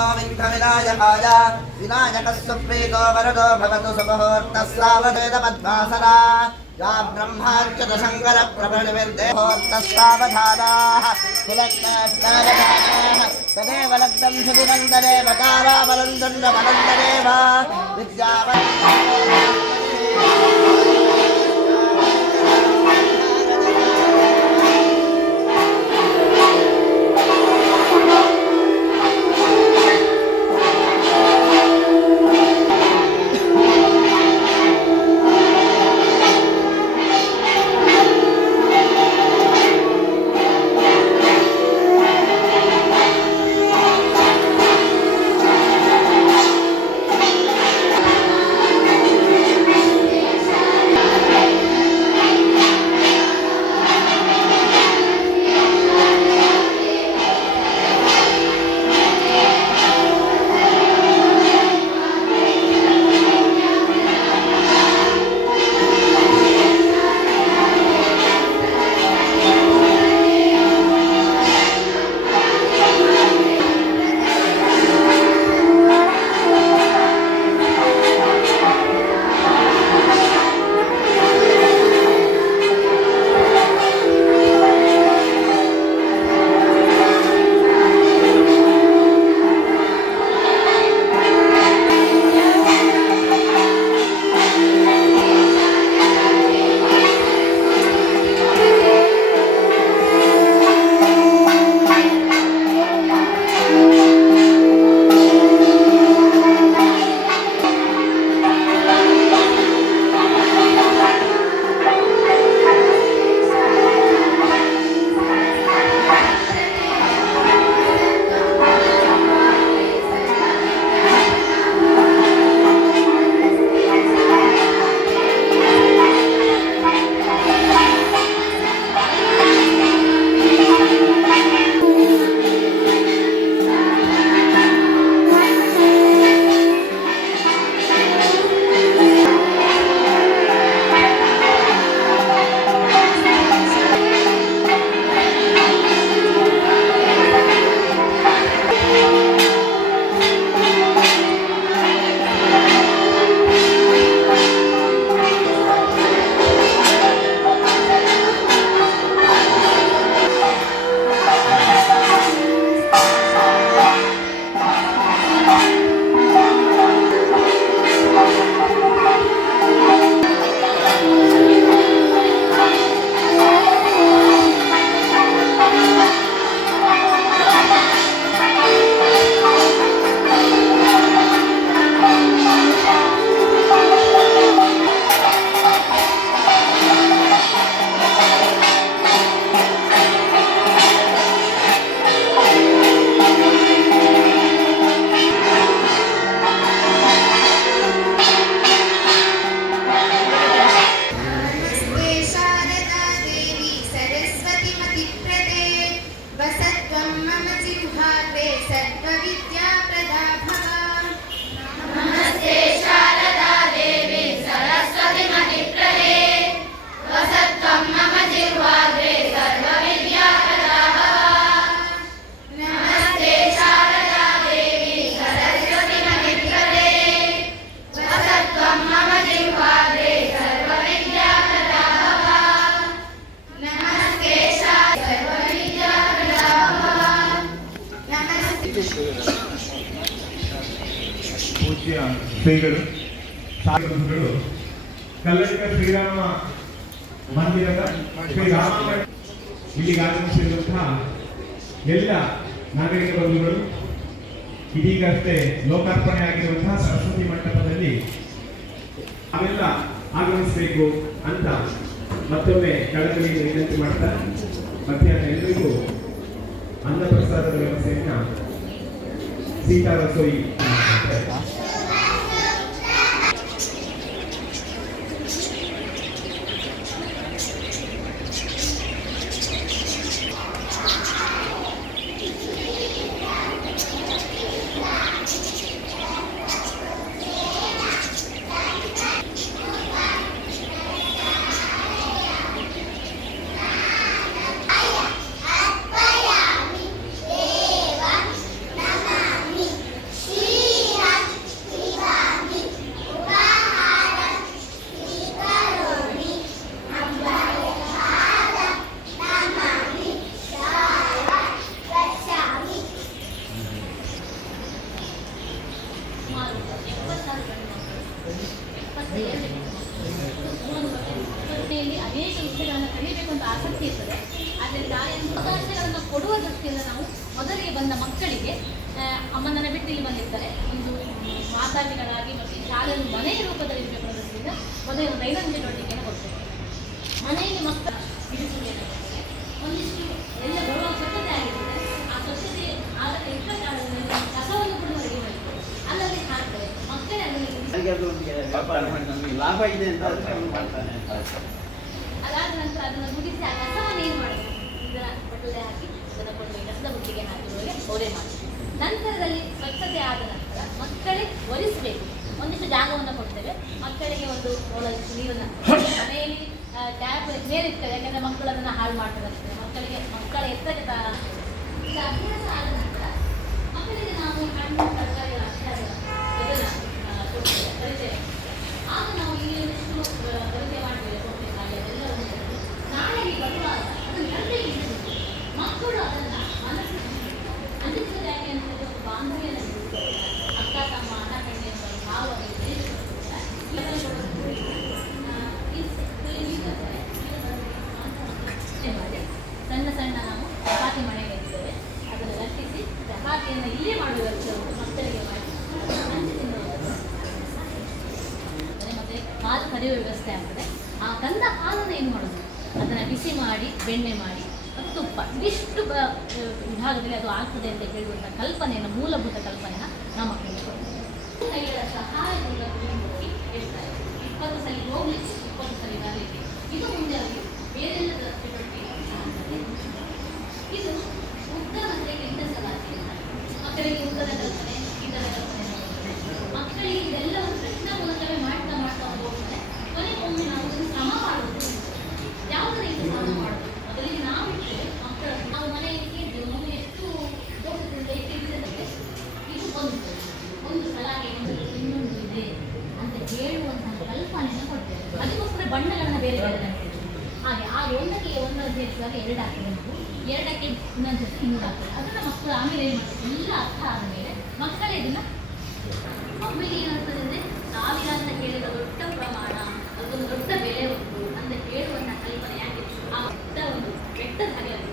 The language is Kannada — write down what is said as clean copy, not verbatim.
नमो विघ्नविनायकाय विनायकस्य प्रीतो वरदो भवतु सुमुहूर्तस्सावधेदपद्मासना या ब्रह्मार्चत शङ्कर प्रभृतिर्देहोर्तस्सावधानाः सुलग्नस्सावधानाः तदेव लग्नं सुदिनन्ददेव ताराबलन्दन्दबलन्ददेव विद्यावत् ಪೂಜ್ಯ ಶ್ರೀಗಳು ಸಾಧುಗಳು ಕಲ್ಲಡ್ಕ ಶ್ರೀರಾಮ ಮಂದಿರದ ಶ್ರೀರಾಮ ಇಲ್ಲಿಗೆ ಆಗಮಿಸಿರುವಂತಹ ಎಲ್ಲ ನಾಗರಿಕ ಬಂಧುಗಳು, ಇದೀಗಷ್ಟೇ ಲೋಕಾರ್ಪಣೆ ಆಗಿರುವಂತಹ ಸರಸ್ವತಿ ಮಂಟಪದಲ್ಲಿ ಅವೆಲ್ಲ ಆಗಮಿಸಬೇಕು ಅಂತ ಮತ್ತೊಮ್ಮೆ ಕಳಕಳಿಯಿಂದ ವಿನಂತಿ ಮಾಡ್ತಾ ಮಧ್ಯಾಹ್ನ ಎಲ್ಲರಿಗೂ ಅನ್ನಪ್ರಸಾದದ ವ್ಯವಸ್ಥೆಯನ್ನ ಸೀತಾ ರಸೋಯಿ ಮನೆಯಲ್ಲಿ ಅನೇಕ ವಿಷಯಗಳನ್ನು ಕಲಿಯಬೇಕು ಅಂತ ಆಸಕ್ತಿ ಇರ್ತದೆ. ಆದರೆ ತಾಯಿಯನ್ನು ಅವಕಾಶಗಳನ್ನು ಕೊಡುವ ದೃಷ್ಟಿಯಿಂದ ನಾವು ಮೊದಲಿಗೆ ಬಂದ ಮಕ್ಕಳಿಗೆ ಅಮ್ಮನನ್ನ ಬಿಟ್ಟು ಇಲ್ಲಿ ಬಂದಿರ್ತಾರೆ, ಒಂದು ಮಾತಾಡಿಗಳಾಗಿ ಮತ್ತು ಈ ಶಾಲೆಯನ್ನು ಮನೆಯ ರೂಪದಲ್ಲಿ ಇರಬೇಕು ಅನ್ನೋ ದೃಷ್ಟಿಯಿಂದ ಮೊದಲು ದೈನಂದಿನ ಚಟುವಟಿಕೆಯನ್ನು ಕೊಡ್ತೇವೆ. ಮನೆಯಲ್ಲಿ ಮಕ್ಕಳ ಹಿಡಿಸುವಿಕೆಯನ್ನು ಕೊಡ್ತೇವೆ. ಒಂದಿಷ್ಟು ಎಲ್ಲ ಬರುವ ಸ್ವಚ್ಛತೆ ಆಗಿರ್ತದೆ. ಆ ಸ್ವಚ್ಛತೆ ಆದ ಎಂಥ ಕಾಲದಲ್ಲಿ ಕಸವನ್ನು ಕೂಡ ಹೊರಗೆ ಮಾಡ್ತೇವೆ, ಅಲ್ಲಲ್ಲಿ ಹಾಕ್ತೇವೆ. ಮಕ್ಕಳೇ ಅದರಲ್ಲಿ ಲಾಭ ಇದೆ ಅಂತ ಮಾಡ್ತಾನೆ. ಅದಾದ ನಂತರ ಅದನ್ನು ಮುಗಿಸಿ ಆ ಕಸವನ್ನು ಏನು ಮಾಡಬೇಕು, ಇದರ ಬಟ್ಟಲೆ ಹಾಕಿ ಅದನ್ನು ಕೊಂಡು ಕಸದ ಬುಟ್ಟಿಗೆ ಹಾಕಿರುವಾಗ ಓರೆ ಮಾಡಿ ನಂತರದಲ್ಲಿ ಸ್ವಚ್ಛತೆ ಆದ ನಂತರ ಮಕ್ಕಳೇ ಒರೆಸಬೇಕು. ಒಂದಿಷ್ಟು ಜಾಗವನ್ನು ಕೊಡ್ತೇವೆ. ಮಕ್ಕಳಿಗೆ ಒಂದು ಒಳಗಿಟ್ಟು ನೀರನ್ನು ಮನೆಯಲ್ಲಿ ಟ್ಯಾಪ್ ಮೇಲಿರ್ತೇವೆ, ಯಾಕಂದರೆ ಮಕ್ಕಳು ಅದನ್ನು ಹಾಳು ಮಾಡ್ತಾರೆ. ಮಕ್ಕಳ ಎತ್ತಕ್ಕೆ ಈಗ ಅಭ್ಯಾಸ ಆದ ನಂತರ ಮಕ್ಕಳಿಗೆ ನಾವು ಹಣ್ಣು ತರಕಾರಿ ಕೊಡ್ತೇವೆ, ಪರಿಚಯ. ಆಗ ನಾವು ಇಲ್ಲಿ ಪರಿಚಯ ಮಾಡಬೇಕು. ಅದೆಲ್ಲ ನಾಳೆ ಬರುವಾಗ ಅದು ಎರಡೇ ಮಕ್ಕಳು ಅದನ್ನು ಮನಸ್ಸು ಅಂದಿಸಿದ ಯಾಕೆ ಅಂತಂದರೆ ಒಂದು ಬಾಂಧವ್ಯ ಅಕ್ಕ ತಮ್ಮ ಅಣ್ಣ ತಂಗಿ ಭಾವ ಸಣ್ಣ ಸಣ್ಣ ನಾವು ಚಪಾತಿ ಮನೆಗೆ ಇರ್ತೇವೆ, ಅದನ್ನು ಲಟ್ಟಿಸಿ ಚಪಾತಿಯನ್ನು ಇಲ್ಲೇ ಮಾಡುವುದಕ್ಕೆ ಮಕ್ಕಳಿಗೆ ಮಾಡಿ ಹಂಚಿ ತಿನ್ನುವುದು. ಮತ್ತೆ ಹಾಲು ಕರೆಯುವ ವ್ಯವಸ್ಥೆ ಆಗ್ತದೆ. ಆ ಕಂದ ಹಾಲನ್ನು ಏನು ಮಾಡೋದು, ಅದನ್ನು ಬಿಸಿ ಮಾಡಿ ಬೆಣ್ಣೆ ಮಾಡಿ ಮತ್ತು ತುಪ್ಪ ಇದಿಷ್ಟು ವಿಭಾಗದಲ್ಲಿ ಅದು ಆಗ್ತದೆ ಅಂತ ಹೇಳುವಂಥ ಕಲ್ಪನೆಯನ್ನು, ಮೂಲಭೂತ ಕಲ್ಪನೆಯನ್ನು ನಾವು ಮಕ್ಕಳಿಗೆ ಕೊಡ್ತೇವೆ. ಕೈಗಳ ಸಹಾಯದಿಂದ ಹೋಗಿ ಹೇಳ್ತಾರೆ 20 ಸಲ ಹೋಗ್ಲಿಕ್ಕೆ 20 ಸಲ ಬರಲಿಕ್ಕೆ. ಇದು ಮುಂದೆ ಅವರಿಗೆ ಬೇರೆಲ್ಲದ ಚಟುವಟಿಕೆ. ಇದು ಉದ್ದ ಮತ್ತು ಕೆಟ್ಟ ಸಲಾತಿ. ಮಕ್ಕಳಿಗೆ ಉದ್ದದ ಕಲ್ಪನೆ, ಇದರ ಕಲ್ಪನೆ. ಮಕ್ಕಳಿಗೆ ಇದೆಲ್ಲವನ್ನು ಪ್ರಶ್ನೆ ಮೂಲಕವೇ ಮಾಡ್ತಾ ಮಾಡ್ತಾ ಹೋಗ್ತಾರೆ. ಕೊನೆಗೊಮ್ಮೆ ನಾವು ಶ್ರಮ ಮಾಡುವುದು. ಯಾವುದರ ಇದು ಶ್ರಮ ಮಾಡುವುದು ಮೊದಲಿಗೆ ನಾವು ಇರ್ತೇವೆ. ಮಕ್ಕಳು ನಾವು ಮನೆಯಲ್ಲಿ ಕೇಳಿದ್ದೇವೆ, ಮಮ್ಮಿ ಎಷ್ಟು ದೋಷದಿಂದ ಇಟ್ಟಿದ್ದಕ್ಕೆ ಇದು ಒಂದು ಸಲಾಗೆ ಇನ್ನೊಂದು ಇದೆ ಅಂತ ಹೇಳುವಂತಹ ಕಲ್ಪನೆಯನ್ನು ಕೊಡ್ತೇವೆ. ಅದಕ್ಕೋಸ್ಕರ ಬಣ್ಣಗಳನ್ನು ಬೇರೆ ಬೇರೆ ಹಾಗೆ ಒಂದಕ್ಕೆ ಒಂದನ್ನು ಸೇರಿಸುವಾಗ 2 ಆಗ್ತದೆ, 2ಕ್ಕೆ ಇನ್ನೊಂದು ಸೇರಿಸಿ 3 ಆಗ್ತದೆ. ಅದನ್ನು ಮಕ್ಕಳು ಆಮೇಲೆ ಏನು ಮಾಡ್ತಾರೆ, ಎಲ್ಲ ಅರ್ಥ ಆದಮೇಲೆ ಮಕ್ಕಳೇ ಇದನ್ನು ಮಕ್ಕಳಿಗೆ ಏನಾಗ್ತದೆ ಅಂದರೆ ಸಾವಿರ ಅಂತ ಹೇಳಿದ ದೊಡ್ಡ ಪ್ರಮಾಣ, ಅದೊಂದು ದೊಡ್ಡ ಬೆಲೆ ಉಂಟು ಅಂತ ಹೇಳುವಂಥ ಕಲ್ಪನೆ ಯಾಕೆ ಆ ಒಂದು ಬೆಟ್ಟದ ಹಾಗೆ ಅದು